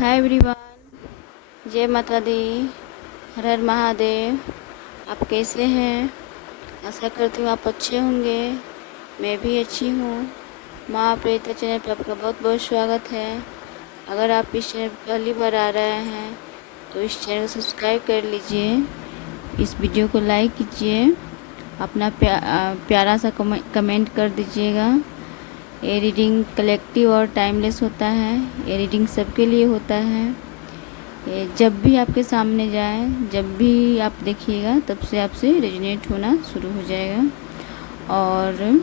Hi everyone, जय माता दी। हर हर महादेव। आप कैसे हैं? आशा करती हूँ आप अच्छे होंगे। मैं भी अच्छी हूँ। माँ प्रेरिता चैनल पर आपका बहुत बहुत स्वागत है। अगर आप इस चैनल पर पहली बार आ रहे हैं तो इस चैनल को सब्सक्राइब कर लीजिए, इस वीडियो को लाइक कीजिए, अपना प्यारा सा कमेंट कर दीजिएगा। ये रीडिंग कलेक्टिव और टाइमलेस होता है। ये रीडिंग सबके लिए होता है। ये जब भी आपके सामने जाए, जब भी आप देखिएगा, तब से आपसे रेजोनेट होना शुरू हो जाएगा। और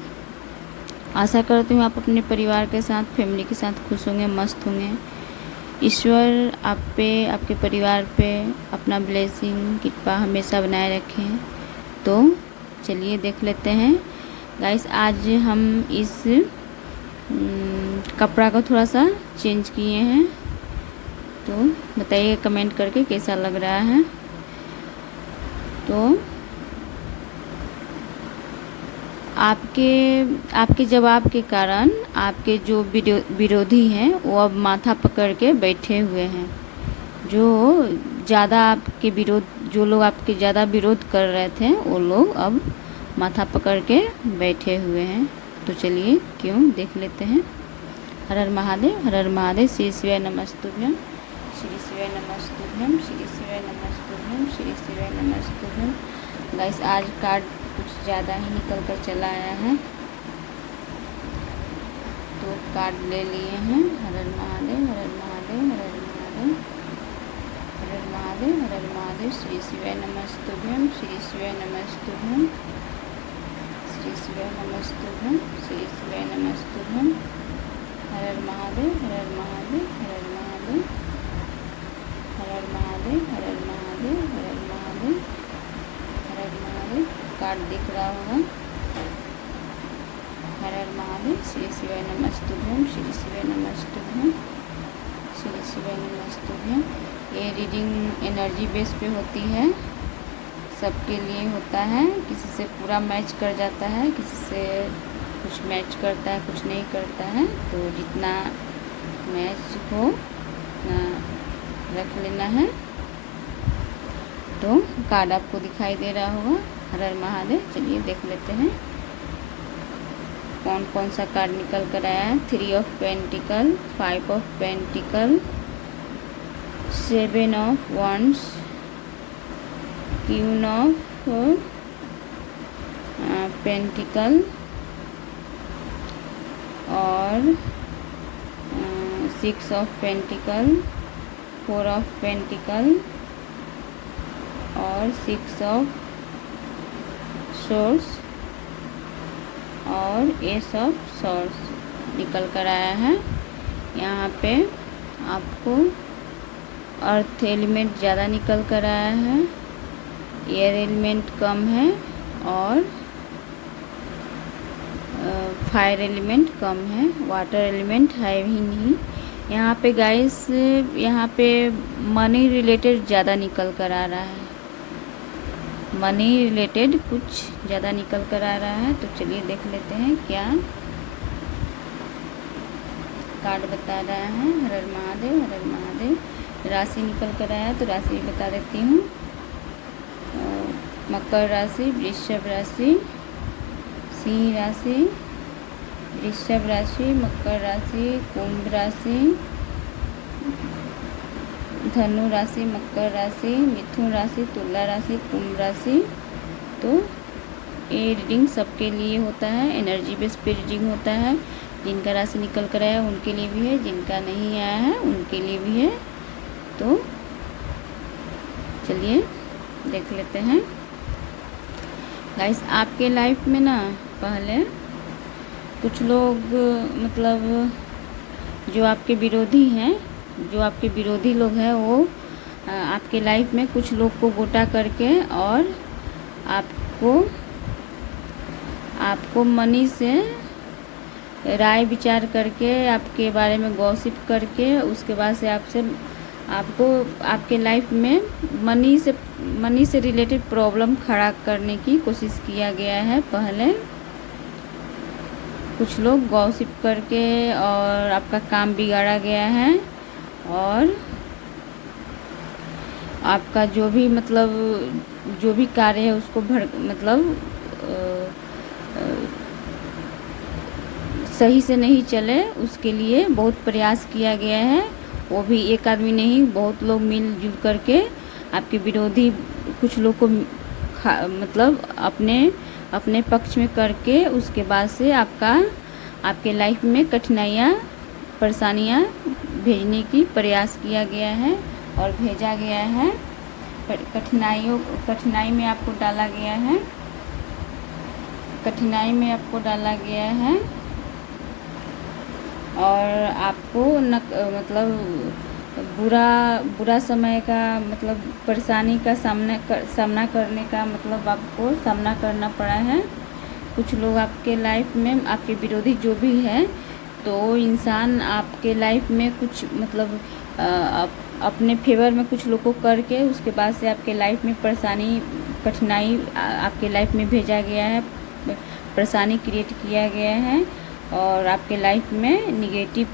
आशा करती हूँ आप अपने परिवार के साथ, फैमिली के साथ खुश होंगे, मस्त होंगे। ईश्वर आप पे, आपके परिवार पे अपना ब्लेसिंग, कृपा हमेशा बनाए रखें। तो चलिए देख लेते हैं गाइस। आज हम इस कपड़ा को थोड़ा सा चेंज किए हैं, तो बताइए कमेंट करके कैसा लग रहा है। तो आपके जवाब के कारण आपके जो विरोधी हैं वो अब माथा पकड़ के बैठे हुए हैं। जो ज़्यादा आपके विरोध, जो लोग आपके ज़्यादा विरोध कर रहे थे, वो लोग अब माथा पकड़ के बैठे हुए हैं। तो चलिए क्यों देख लेते हैं। हर हर महादेव, हर हर महादेव। श्री शिवाय नमस्तुभ्यम, श्री शिवाय नमस्तुभ्यम, श्री शिवाय नमस्तुभ्यम, श्री शिवाय नमस्तुभ्यम। गाइस आज कार्ड कुछ ज़्यादा ही निकल कर चला आया है, तो कार्ड ले लिए हैं। हर हर महादेव, हर हर महादेव, हर हर महादेव, हर हर महादेव, हर हर महादेव। श्री शिवाय नमस्तुभ्यम, श्री शिवाय नमस्तुभ्यम, श्री शिवाय नमस्तुभ्यम, श्री शिवाय नमस्तुभ्यम। हर हर महादेव, हर हर महादेव, हर हर महादेव, हर हर महादेव, हर हर महादेव, हर हर महादेव, हर हर महादेव। कार्ड दिख रहा होगा। हर हर महादेव। श्री शिवाय नमस्तुभ्यम, श्री शिवाय नमस्तुभ्यम, श्री शिवाय नमस्तुभ्यम। ये रीडिंग एनर्जी बेस पे होती है, सबके लिए होता है। किसी से पूरा मैच कर जाता है, किसी से कुछ मैच करता है, कुछ नहीं करता है। तो जितना मैच हो उतना रख लेना है। तो कार्ड आपको दिखाई दे रहा होगा। हर हर महादेव। चलिए देख लेते हैं कौन कौन सा कार्ड निकल कर आया है। 3 of pentacle, 5 of pentacle, 7 of wands, queen of pentacle और 6 ऑफ पेंटिकल, 4 ऑफ पेंटिकल और 6 ऑफ सोर्स और एस ऑफ सोर्स निकल कर आया है। यहाँ पे आपको अर्थ एलिमेंट ज़्यादा निकल कर आया है, एयर एलिमेंट कम है और फायर एलिमेंट कम है, वाटर एलिमेंट है ही नहीं। यहाँ पे गाइस, यहाँ पे मनी रिलेटेड ज़्यादा निकल कर आ रहा है। मनी रिलेटेड कुछ ज़्यादा निकल कर आ रहा है। तो चलिए देख लेते हैं क्या कार्ड बता रहा है। हर हर महादेव, हर हर महादेव। राशि निकल कर आया तो राशि भी बता देती हूँ। मकर राशि, वृषभ राशि, सिंह राशि, वृषभ राशि, मकर राशि, कुंभ राशि, धनु राशि, मकर राशि, मिथुन राशि, तुला राशि, कुंभ राशि। तो ये रीडिंग सबके लिए होता है, एनर्जी बेस पे रीडिंग होता है। जिनका राशि निकल कर आया उनके लिए भी है, जिनका नहीं आया है उनके लिए भी है। तो चलिए देख लेते हैं गाइस। आपके लाइफ में ना पहले कुछ लोग, मतलब जो आपके विरोधी हैं, जो आपके विरोधी लोग हैं, वो आपके लाइफ में कुछ लोग को गोटा करके और आपको मनी से राय विचार करके, आपके बारे में गॉसिप करके, उसके बाद से आपको आपके लाइफ में मनी से रिलेटेड प्रॉब्लम खड़ा करने की कोशिश किया गया है। पहले कुछ लोग गॉसिप करके और आपका काम बिगाड़ा गया है। और आपका जो भी मतलब जो भी कार्य है उसको सही से नहीं चले, उसके लिए बहुत प्रयास किया गया है। वो भी एक आदमी नहीं, बहुत लोग मिलजुल करके आपके विरोधी कुछ लोग को मतलब अपने पक्ष में करके उसके बाद से आपके लाइफ में कठिनाइयाँ परेशानियाँ भेजने की प्रयास किया गया है और भेजा गया है। कठिनाई में आपको डाला गया है, कठिनाई में आपको डाला गया है और आपको मतलब बुरा समय का मतलब परेशानी का सामना करने का मतलब आपको सामना करना पड़ा है। कुछ लोग आपके लाइफ में आपके विरोधी जो भी है, तो इंसान आपके लाइफ में कुछ मतलब अपने फेवर में कुछ लोग को करके उसके बाद से आपके लाइफ में कठिनाई आपके लाइफ में भेजा गया है, परेशानी क्रिएट किया गया है और आपके लाइफ में निगेटिव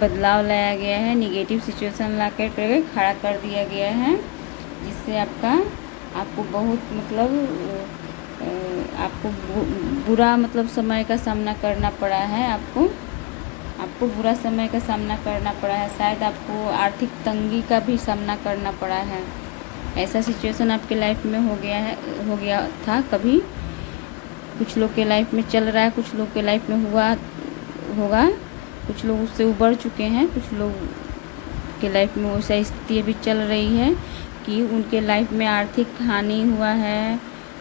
बदलाव लाया गया है, निगेटिव सिचुएशन ला कर खड़ा कर दिया गया है, जिससे आपको बहुत मतलब आपको बुरा मतलब समय का सामना करना पड़ा है। आपको बुरा समय का सामना करना पड़ा है, शायद आपको आर्थिक तंगी का भी सामना करना पड़ा है। ऐसा सिचुएशन आपके लाइफ में हो गया था कभी, कुछ लोग के लाइफ में चल रहा है, कुछ लोग के लाइफ में होगा, कुछ लोग उससे उबर चुके हैं, कुछ लोग के लाइफ में वैसा स्थिति अभी चल रही है कि उनके लाइफ में आर्थिक हानि हुआ है,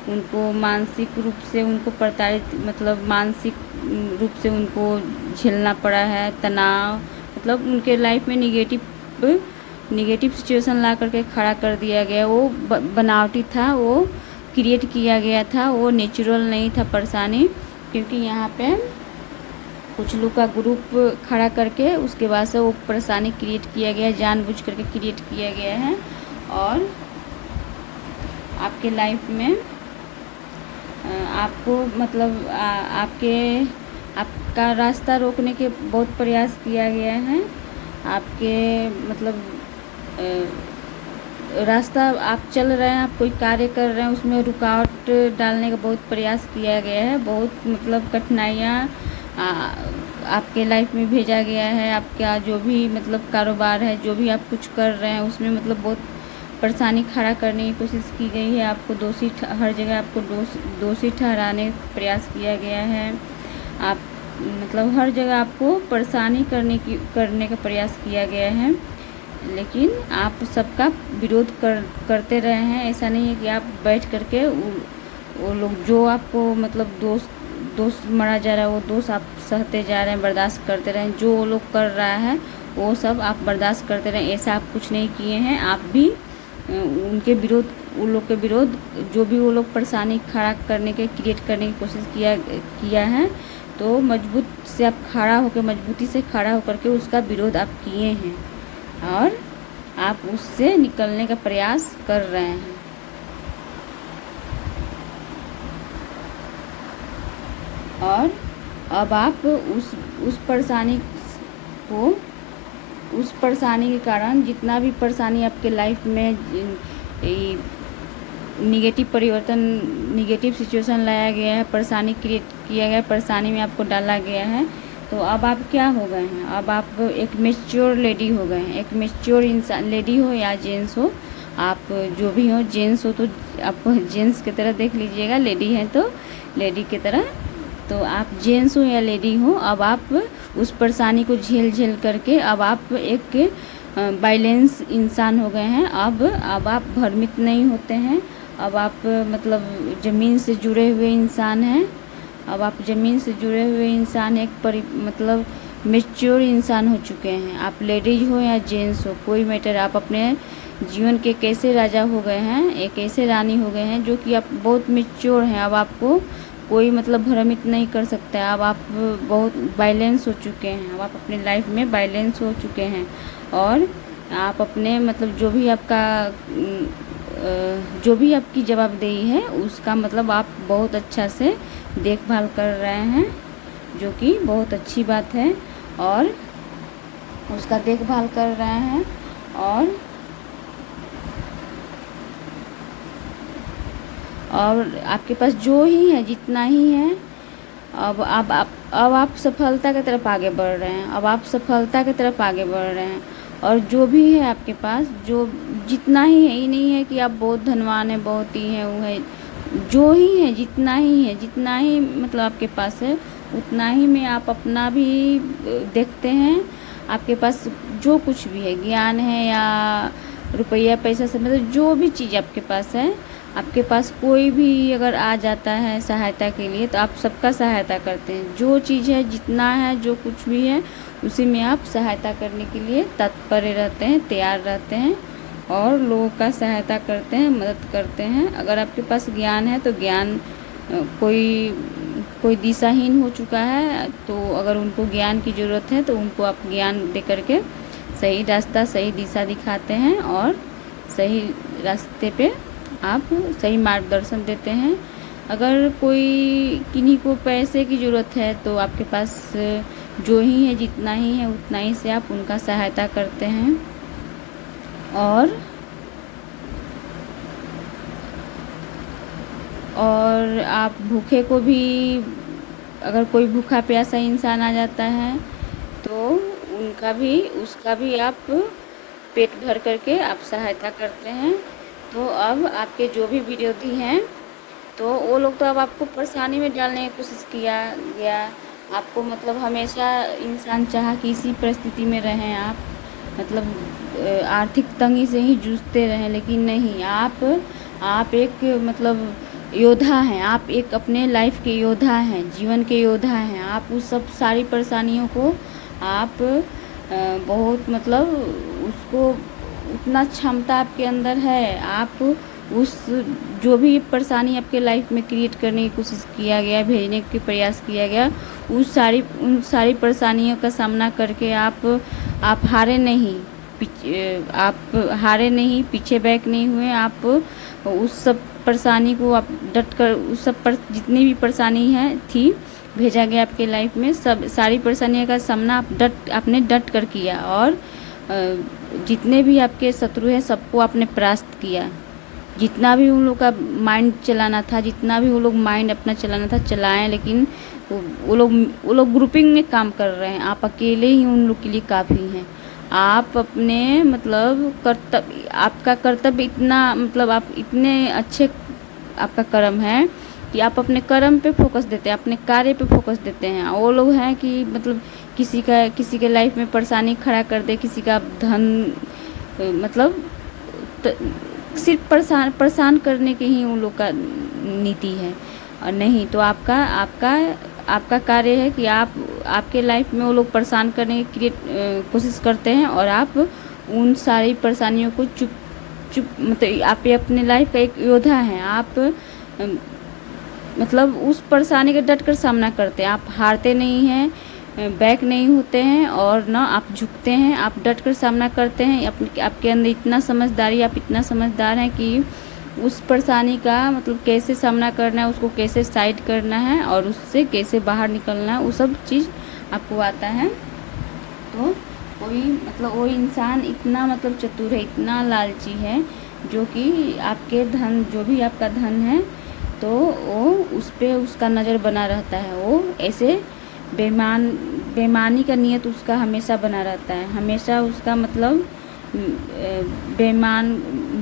उनको मानसिक रूप से उनको प्रताड़ित मतलब मानसिक रूप से उनको झेलना पड़ा है, तनाव मतलब उनके लाइफ में निगेटिव सिचुएशन ला करके खड़ा कर दिया गया। वो बनावटी था, वो क्रिएट किया गया था, वो नेचुरल नहीं था परेशानी, क्योंकि यहाँ पे कुछ लोग का ग्रुप खड़ा करके उसके बाद से वो परेशानी क्रिएट किया गया, जानबूझ करके क्रिएट किया गया है। और आपके लाइफ में आपको मतलब आपका रास्ता रोकने के बहुत प्रयास किया गया है। आपके मतलब रास्ता आप चल रहे हैं, आप कोई कार्य कर रहे हैं, उसमें रुकावट डालने का बहुत प्रयास किया गया है, बहुत मतलब कठिनाइयाँ आपके लाइफ में भेजा गया है। आपका जो भी मतलब कारोबार है, जो भी आप कुछ कर रहे हैं, उसमें मतलब बहुत परेशानी खड़ा करने की कोशिश की गई है। आपको हर जगह आपको दोषी ठहराने का प्रयास किया गया है। आप मतलब हर जगह आपको परेशानी करने का प्रयास किया गया है, लेकिन आप सबका विरोध करते रहे हैं। ऐसा नहीं है कि आप बैठ करके वो लोग जो आपको मतलब दोष मरा जा रहा है, वो दोष आप सहते जा रहे हैं, बर्दाश्त करते रहे। जो वो लोग कर रहा है वो सब आप बर्दाश्त करते रहें, ऐसा आप कुछ नहीं किए हैं। आप भी उनके विरोध, उन लोग के विरोध जो भी वो लोग परेशानी खड़ा करने के क्रिएट करने की कोशिश किया है, तो मजबूती से खड़ा होकर के उसका विरोध आप किए हैं और आप उससे निकलने का प्रयास कर रहे हैं। और अब आप उस परेशानी के कारण जितना भी परेशानी आपके लाइफ में निगेटिव सिचुएशन लाया गया है, परेशानी क्रिएट किया गया है, परेशानी में आपको डाला गया है, तो अब आप क्या हो गए हैं? अब आप एक मैच्योर लेडी हो गए हैं। एक मैच्योर इंसान, लेडी हो या जेंट्स हो, आप जो भी हो, जेंट्स हो तो आप जेंट्स की तरह देख लीजिएगा, लेडी है तो लेडी की तरह। तो आप जेंट्स हो या लेडी हो, अब आप उस परेशानी को झेल करके अब आप एक बैलेंस इंसान हो गए हैं। अब आप भ्रमित नहीं होते हैं। अब आप मतलब ज़मीन से जुड़े हुए इंसान हैं। अब आप ज़मीन से जुड़े हुए इंसान मतलब मैच्योर इंसान हो चुके हैं। आप लेडीज हो या जेंट्स हो, कोई मैटर, आप अपने जीवन के कैसे राजा हो गए हैं, एक ऐसे रानी हो गए हैं जो कि आप बहुत मैच्योर हैं। अब आपको कोई मतलब भ्रमित नहीं कर सकता है। अब आप बहुत बैलेंस हो चुके हैं। अब आप अपनी लाइफ में बैलेंस हो चुके हैं और आप अपने मतलब जो भी आपकी जवाबदेही है उसका मतलब आप बहुत अच्छा से देखभाल कर रहे हैं, जो कि बहुत अच्छी बात है। और उसका देखभाल कर रहे हैं। और आपके पास जो ही है, जितना ही है, अब आप सफलता की तरफ आगे बढ़ रहे हैं। अब आप सफलता की तरफ आगे बढ़ रहे हैं। और जो भी है आपके पास, जो जितना ही है, ही नहीं है कि आप बहुत धनवान हैं, बहुत ही है वो है, जो ही है, जितना ही है, जितना ही मतलब आपके पास है, उतना ही में आप अपना भी देखते हैं। आपके पास जो कुछ भी है, ज्ञान है या रुपया पैसा से मतलब जो भी चीज़ आपके पास है, आपके पास कोई भी अगर आ जाता है सहायता के लिए तो आप सबका सहायता करते हैं। जो चीज़ है, जितना है, जो कुछ भी है, उसी में आप सहायता करने के लिए तत्पर रहते हैं, तैयार रहते हैं और लोगों का सहायता करते हैं, मदद करते हैं। अगर आपके पास ज्ञान है तो ज्ञान कोई दिशाहीन हो चुका है तो अगर उनको ज्ञान की ज़रूरत है तो उनको आप ज्ञान दे करके सही रास्ता, सही दिशा दिखाते हैं और सही रास्ते पे आप सही मार्गदर्शन देते हैं। अगर कोई किन्हीं को पैसे की ज़रूरत है तो आपके पास जो ही है, जितना ही है, उतना ही से आप उनका सहायता करते हैं। और आप भूखे को भी, अगर कोई भूखा प्यासा इंसान आ जाता है तो उसका भी आप पेट भर करके आप सहायता करते हैं। तो अब आपके जो भी विरोधी हैं तो वो लोग तो अब आपको परेशानी में डालने की कोशिश किया गया। आपको मतलब हमेशा इंसान चाहा कि इसी परिस्थिति में रहें आप, मतलब आर्थिक तंगी से ही जूझते रहें, लेकिन नहीं, आप एक मतलब योद्धा हैं। आप एक अपने लाइफ के योद्धा हैं, जीवन के योद्धा हैं। आप उस सब सारी परेशानियों को आप बहुत मतलब उसको उतना क्षमता आपके अंदर है। आप उस जो भी परेशानी आपके लाइफ में क्रिएट करने की कोशिश किया गया, भेजने के प्रयास किया गया, उन सारी परेशानियों का सामना करके आप हारे नहीं, पीछे बैक नहीं हुए। आप उस सब परेशानी को आप डट कर, उस सब पर जितनी भी परेशानी है थी भेजा गया आपके लाइफ में, सब सारी परेशानियों का सामना आपने डट कर किया और जितने भी आपके शत्रु हैं सबको आपने परास्त किया। जितना भी उन लोग का माइंड चलाना था, जितना भी वो लोग माइंड अपना चलाना था चलाएं, लेकिन वो लोग ग्रुपिंग में काम कर रहे हैं। आप अकेले ही उन लोग के लिए काफ़ी हैं। आप अपने मतलब आपका कर्तव्य इतना, मतलब आप इतने अच्छे, आपका कर्म है कि आप अपने कर्म पे फोकस देते हैं, अपने कार्य पे फोकस देते हैं। वो लोग हैं कि मतलब किसी के लाइफ में परेशानी खड़ा कर दे, किसी का धन मतलब सिर्फ परेशान करने की ही उन लोग का नीति है। और नहीं तो आपका कार्य है कि आपके लाइफ में वो लोग परेशान करने की कोशिश करते हैं और आप उन सारी परेशानियों को चुप मतलब आप अपने लाइफ का एक योद्धा हैं। आप मतलब उस परेशानी का डट कर सामना करते हैं। आप हारते नहीं हैं, बैक नहीं होते हैं और ना आप झुकते हैं। आप डट कर सामना करते हैं। आपके अंदर इतना समझदारी, आप इतना समझदार हैं कि उस परेशानी का मतलब कैसे सामना करना है, उसको कैसे साइड करना है और उससे कैसे बाहर निकलना है, वो सब चीज़ आपको आता है। तो वो इंसान इतना मतलब चतुर है, इतना लालची है, जो कि आपके धन, जो भी आपका धन है तो वो उस पर उसका नज़र बना रहता है। वो ऐसे बेईमानी का नियत उसका हमेशा बना रहता है। हमेशा उसका मतलब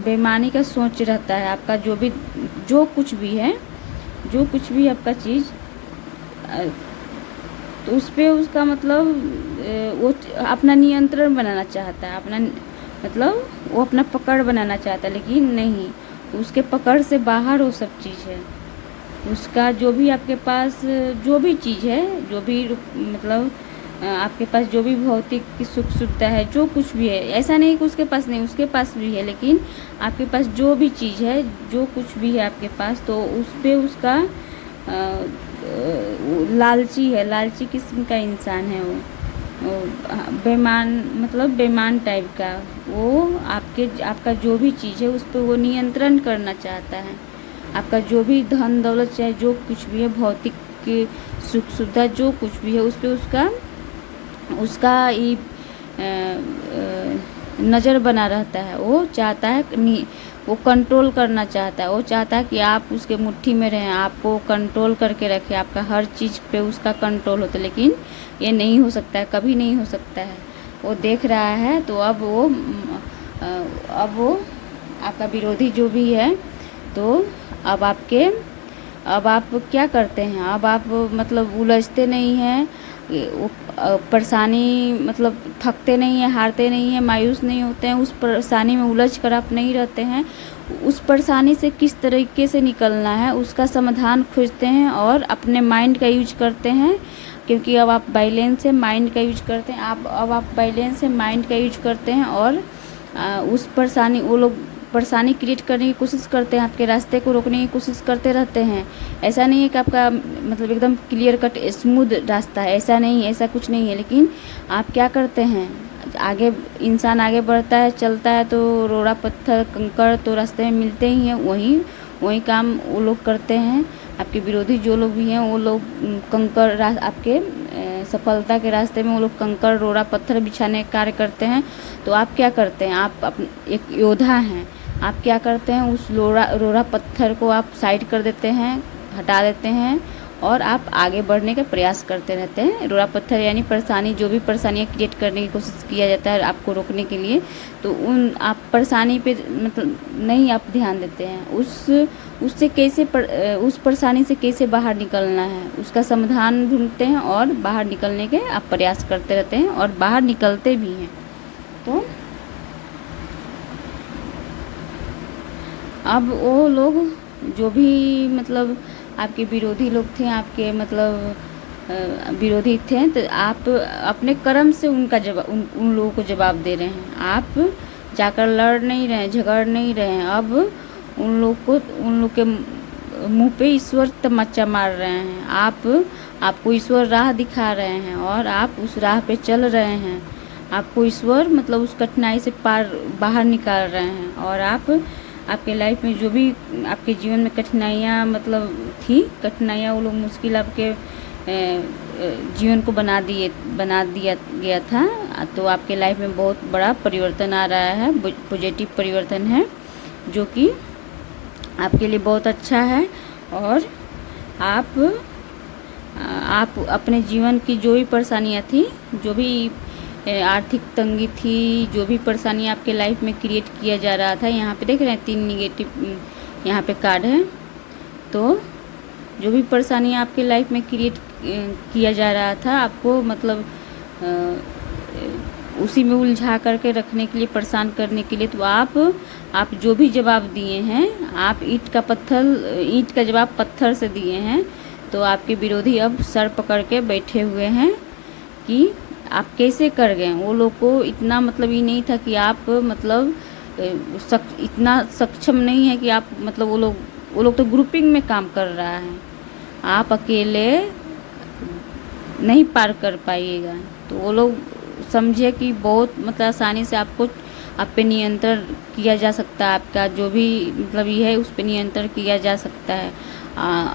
बेईमानी का सोच रहता है। आपका जो कुछ भी आपका चीज़ तो उस पर उसका मतलब वो अपना नियंत्रण बनाना चाहता है, अपना मतलब वो अपना पकड़ बनाना चाहता है, लेकिन नहीं, उसके पकड़ से बाहर वो सब चीज़ है। उसका जो भी आपके पास जो भी चीज़ है, जो भी मतलब आपके पास जो भी भौतिक की सुख सुविधा है, जो कुछ भी है, ऐसा नहीं कि उसके पास नहीं, उसके पास भी है, लेकिन आपके पास जो भी चीज़ है, जो कुछ भी है आपके पास, तो उस पर उसका लालची है, लालची किस्म का इंसान है वो बेईमान टाइप का। वो आपका जो भी चीज़ है उस पर वो नियंत्रण करना चाहता है। आपका जो भी धन दौलत चाहे जो कुछ भी है, भौतिक की सुख सुविधा जो कुछ भी है, उस पर उसका नज़र बना रहता है। वो चाहता है वो कंट्रोल करना चाहता है, वो चाहता है कि आप उसके मुट्ठी में रहें, आपको कंट्रोल करके रखे, आपका हर चीज़ पे उसका कंट्रोल होता है। लेकिन ये नहीं हो सकता है, कभी नहीं हो सकता है। वो देख रहा है तो अब वो आपका विरोधी जो भी है, तो अब आप क्या करते हैं, अब आप मतलब उलझते नहीं हैं, परेशानी मतलब थकते नहीं हैं, हारते नहीं हैं, मायूस नहीं होते हैं, उस परेशानी में उलझ कर आप नहीं रहते हैं। उस परेशानी से किस तरीके से निकलना है उसका समाधान खोजते हैं और अपने माइंड का यूज करते हैं, क्योंकि अब आप बैलेंस से माइंड का यूज करते हैं। अब आप बैलेंस से माइंड का यूज करते हैं और उस वो लोग परेशानी क्रिएट करने की कोशिश करते हैं, आपके रास्ते को रोकने की कोशिश करते रहते हैं। ऐसा नहीं है कि आपका मतलब एकदम क्लियर कट स्मूथ रास्ता है, ऐसा नहीं, ऐसा कुछ नहीं है। लेकिन आप क्या करते हैं, इंसान आगे बढ़ता है, चलता है, तो रोड़ा पत्थर कंकड़ तो रास्ते में मिलते ही हैं। वही काम वो लोग करते हैं। आपके विरोधी जो लोग भी हैं वो लोग कंकड़ आपके सफलता के रास्ते में वो लोग कंकड़ रोड़ा पत्थर बिछाने का कार्य करते हैं। तो आप क्या करते हैं, आप एक योद्धा हैं, आप क्या करते हैं, उस रोड़ा पत्थर को आप साइड कर देते हैं, हटा देते हैं और आप आगे बढ़ने का प्रयास करते रहते हैं। रोड़ा पत्थर यानी परेशानी, जो भी परेशानियाँ क्रिएट करने की कोशिश किया जाता है आपको रोकने के लिए, तो आप परेशानी पे मतलब नहीं आप ध्यान देते हैं। उस परेशानी से कैसे बाहर निकलना है उसका समाधान ढूंढते हैं और बाहर निकलने के आप प्रयास करते रहते हैं और बाहर निकलते भी हैं। तो अब वो लोग जो भी मतलब आपके विरोधी लोग थे, आपके मतलब विरोधी थे, तो आप अपने कर्म से उनका जवाब उन लोगों को जवाब दे रहे हैं। आप जाकर लड़ नहीं रहे हैं, झगड़ नहीं रहे हैं। अब उन लोग के मुंह पे ईश्वर तमच्चा मार रहे हैं। आपको ईश्वर राह दिखा रहे हैं और आप उस राह पे चल रहे हैं। आपको ईश्वर मतलब उस कठिनाई से बाहर निकाल रहे हैं और आपके लाइफ में जो भी आपके जीवन में कठिनाइयाँ मतलब थी, कठिनाइयाँ वो लोग मुश्किल आपके जीवन को बना दिया गया था। तो आपके लाइफ में बहुत बड़ा परिवर्तन आ रहा है, पॉजिटिव परिवर्तन है, जो कि आपके लिए बहुत अच्छा है। और आप अपने जीवन की जो भी परेशानियाँ थी, जो भी आर्थिक तंगी थी, जो भी परेशानी आपके लाइफ में क्रिएट किया जा रहा था, यहाँ पे देख रहे हैं 3 निगेटिव यहाँ पे कार्ड है। तो जो भी परेशानी आपके लाइफ में क्रिएट किया जा रहा था, आपको मतलब उसी में उलझा करके रखने के लिए, परेशान करने के लिए, तो आप जो भी जवाब दिए हैं, आप ईंट का जवाब पत्थर से दिए हैं। तो आपके विरोधी अब सर पकड़ के बैठे हुए हैं कि आप कैसे कर गए। वो लोग को इतना मतलब ये नहीं था कि आप मतलब इतना सक्षम नहीं है कि आप मतलब वो लोग तो ग्रुपिंग में काम कर रहा है, आप अकेले नहीं पार कर पाइएगा। तो वो लोग समझे कि बहुत मतलब आसानी से आप पे नियंत्रण किया जा सकता है, आपका जो भी मतलब ये है उस पे नियंत्रण किया जा सकता है,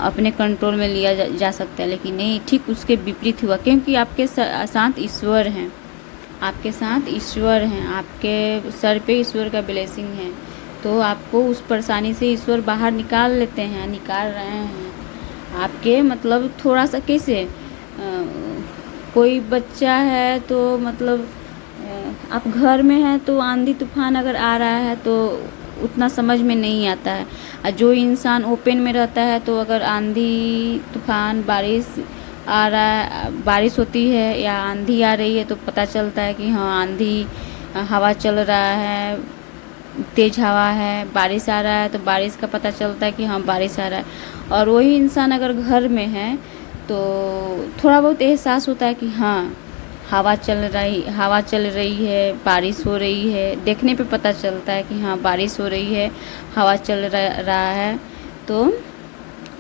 अपने कंट्रोल में लिया जा सकता है। लेकिन नहीं, ठीक उसके विपरीत हुआ, क्योंकि आपके साथ ईश्वर हैं, आपके साथ ईश्वर हैं, आपके सर पे ईश्वर का ब्लेसिंग है। तो आपको उस परेशानी से ईश्वर बाहर निकाल रहे हैं। आपके मतलब थोड़ा सा कैसे कोई बच्चा है तो मतलब आप घर में हैं तो आंधी तूफान अगर आ रहा है तो उतना समझ में नहीं आता है। और जो इंसान ओपन में रहता है तो अगर आंधी तूफान बारिश होती है या आंधी आ रही है तो पता चलता है कि हाँ आंधी, हवा चल रहा है, तेज हवा है, बारिश आ रहा है, तो बारिश का पता चलता है कि हाँ बारिश आ रहा है। और वही इंसान अगर घर में है तो थोड़ा बहुत एहसास होता है कि हाँ हवा चल रही है, बारिश हो रही है, देखने पे पता चलता है कि हाँ बारिश हो रही है, हवा चल रहा है। तो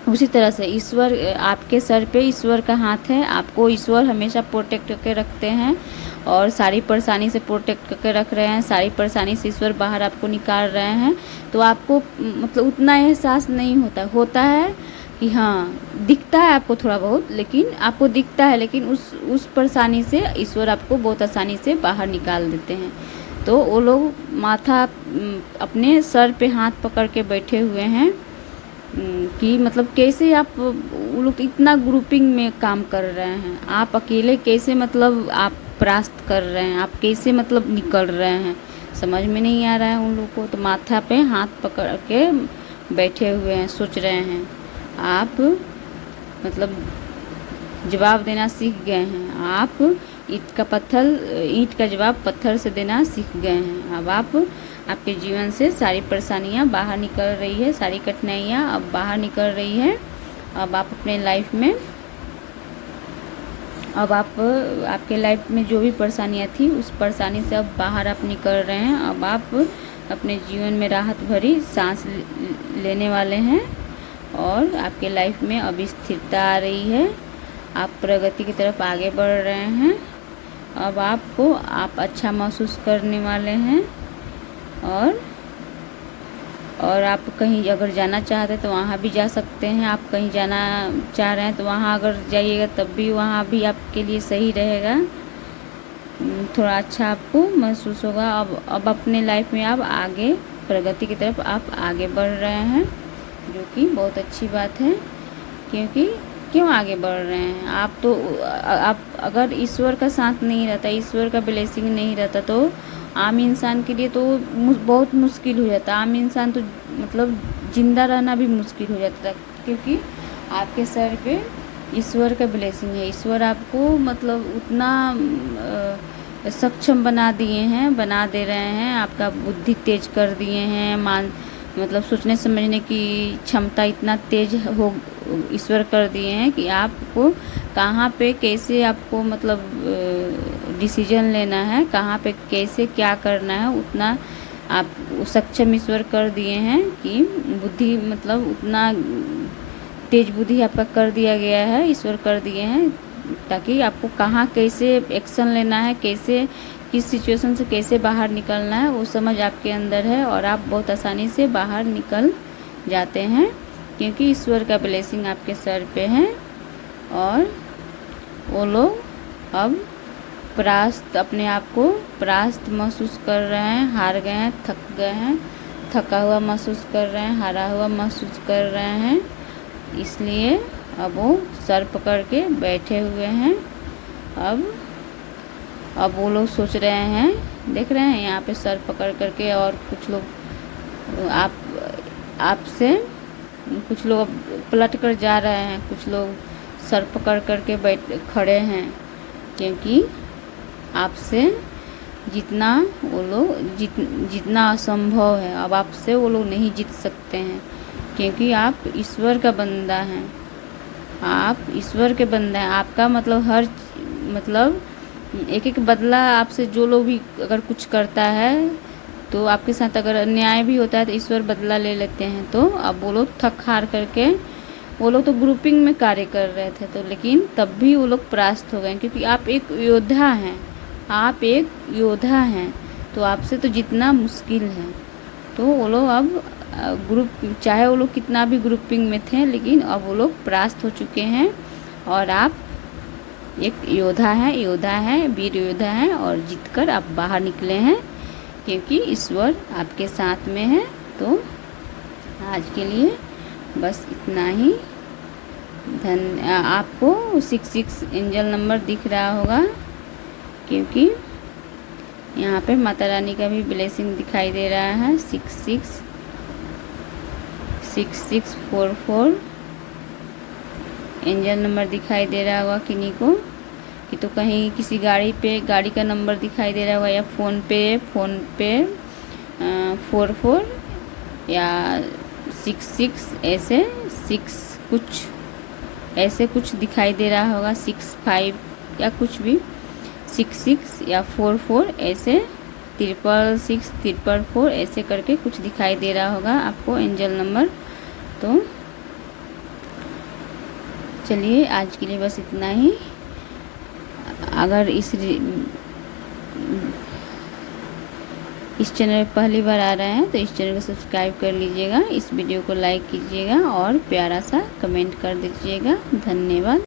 उसी तरह से ईश्वर, आपके सर पे ईश्वर का हाथ है, आपको ईश्वर हमेशा प्रोटेक्ट करके रखते हैं और सारी परेशानी से प्रोटेक्ट करके रख रहे हैं, सारी परेशानी से ईश्वर बाहर आपको निकाल रहे हैं। तो आपको मतलब उतना एहसास नहीं होता है कि हाँ दिखता है आपको थोड़ा बहुत, लेकिन आपको दिखता है, लेकिन उस परेशानी से ईश्वर आपको बहुत आसानी से बाहर निकाल देते हैं। तो वो लोग माथा अपने सर पे हाथ पकड़ के बैठे हुए हैं कि मतलब कैसे आप, वो लोग इतना ग्रुपिंग में काम कर रहे हैं, आप अकेले कैसे मतलब आप परास्त कर रहे हैं, आप कैसे मतलब निकल रहे हैं, समझ में नहीं आ रहा है उन लोगों को। तो माथा पे हाथ पकड़ के बैठे हुए हैं, सोच रहे हैं आप मतलब जवाब देना सीख गए हैं। आप ईंट का जवाब पत्थर से देना सीख गए हैं। अब आपके जीवन से सारी परेशानियां बाहर निकल रही है, सारी कठिनाइयां अब बाहर निकल रही है। अब आप अपने लाइफ में, अब आपके लाइफ में जो भी परेशानियां थी उस परेशानी से अब बाहर आप निकल रहे हैं। अब आप अपने जीवन में राहत भरी सांस लेने वाले हैं और आपके लाइफ में अब स्थिरता आ रही है, आप प्रगति की तरफ आगे बढ़ रहे हैं। अब आप अच्छा महसूस करने वाले हैं और आप कहीं अगर जाना चाहते हैं तो वहाँ भी जा सकते हैं। आप कहीं जाना चाह रहे हैं तो वहाँ अगर जाइएगा तब भी वहाँ भी आपके लिए सही रहेगा, थोड़ा अच्छा आपको महसूस होगा। अब अपने लाइफ में आप आगे प्रगति की तरफ आप आगे बढ़ रहे हैं, जो कि बहुत अच्छी बात है। क्योंकि क्यों आगे बढ़ रहे हैं आप अगर ईश्वर का साथ नहीं रहता, ईश्वर का ब्लेसिंग नहीं रहता तो आम इंसान के लिए तो बहुत मुश्किल हो जाता। आम इंसान तो मतलब जिंदा रहना भी मुश्किल हो जाता था, क्योंकि आपके सर पे ईश्वर का ब्लेसिंग है। ईश्वर आपको मतलब उतना सक्षम बना दे रहे हैं, आपका बुद्धि तेज कर दिए हैं, मतलब सोचने समझने की क्षमता इतना तेज हो ईश्वर कर दिए हैं कि आपको कहाँ पे कैसे आपको मतलब डिसीजन लेना है, कहाँ पे कैसे क्या करना है, उतना आप सक्षम ईश्वर कर दिए हैं कि बुद्धि मतलब उतना तेज बुद्धि आपका कर दिया गया है, ईश्वर कर दिए हैं, ताकि आपको कहाँ कैसे एक्शन लेना है, कैसे किस सिचुएशन से कैसे बाहर निकलना है वो समझ आपके अंदर है और आप बहुत आसानी से बाहर निकल जाते हैं, क्योंकि ईश्वर का ब्लेसिंग आपके सर पे है। और वो लोग अब अपने आप को परास्त महसूस कर रहे हैं, हार गए हैं, थक गए हैं, थका हुआ महसूस कर रहे हैं, हारा हुआ महसूस कर रहे हैं, इसलिए अब वो सर पकड़ के बैठे हुए हैं। अब वो लोग सोच रहे हैं, देख रहे हैं यहाँ पे सर पकड़ करके, और कुछ लोग आपसे कुछ लोग पलट कर जा रहे हैं, कुछ लोग सर पकड़ करके खड़े हैं, क्योंकि आपसे जितना वो लोग जितना असंभव है अब आपसे वो लोग नहीं जीत सकते हैं, क्योंकि आप ईश्वर का बंदा हैं। आप ईश्वर के बंदा हैं। आपका मतलब एक एक बदला आपसे जो लोग भी अगर कुछ करता है तो आपके साथ अगर अन्याय भी होता है तो ईश्वर बदला ले लेते हैं। तो अब वो लोग थक हार करके, वो लोग तो ग्रुपिंग में कार्य कर रहे थे तो लेकिन तब भी वो लोग परास्त हो गए, क्योंकि आप एक योद्धा हैं, आप एक योद्धा हैं, तो आपसे तो जितना मुश्किल है। तो वो लोग अब चाहे वो लोग कितना भी ग्रुपिंग में थे, लेकिन अब वो लोग परास्त हो चुके हैं और आप एक योद्धा हैं, वीर योद्धा हैं, और जीतकर आप बाहर निकले हैं, क्योंकि ईश्वर आपके साथ में है। तो आज के लिए बस इतना ही। आपको 66 एंजल नंबर दिख रहा होगा, क्योंकि यहाँ पे माता रानी का भी ब्लेसिंग दिखाई दे रहा है। 6644 एंजल नंबर दिखाई दे रहा होगा किन्हीं को, कि तो कहीं किसी गाड़ी का नंबर दिखाई दे रहा होगा, या फ़ोन पे 44 या 66 ऐसे कुछ दिखाई दे रहा होगा, 65 या कुछ भी, 66 या 44 ऐसे 666 ऐसे करके कुछ दिखाई दे रहा होगा आपको एंजल नंबर। तो चलिए आज के लिए बस इतना ही। अगर इस चैनल पर पहली बार आ रहे हैं तो इस चैनल को सब्सक्राइब कर लीजिएगा, इस वीडियो को लाइक कीजिएगा और प्यारा सा कमेंट कर दीजिएगा। धन्यवाद।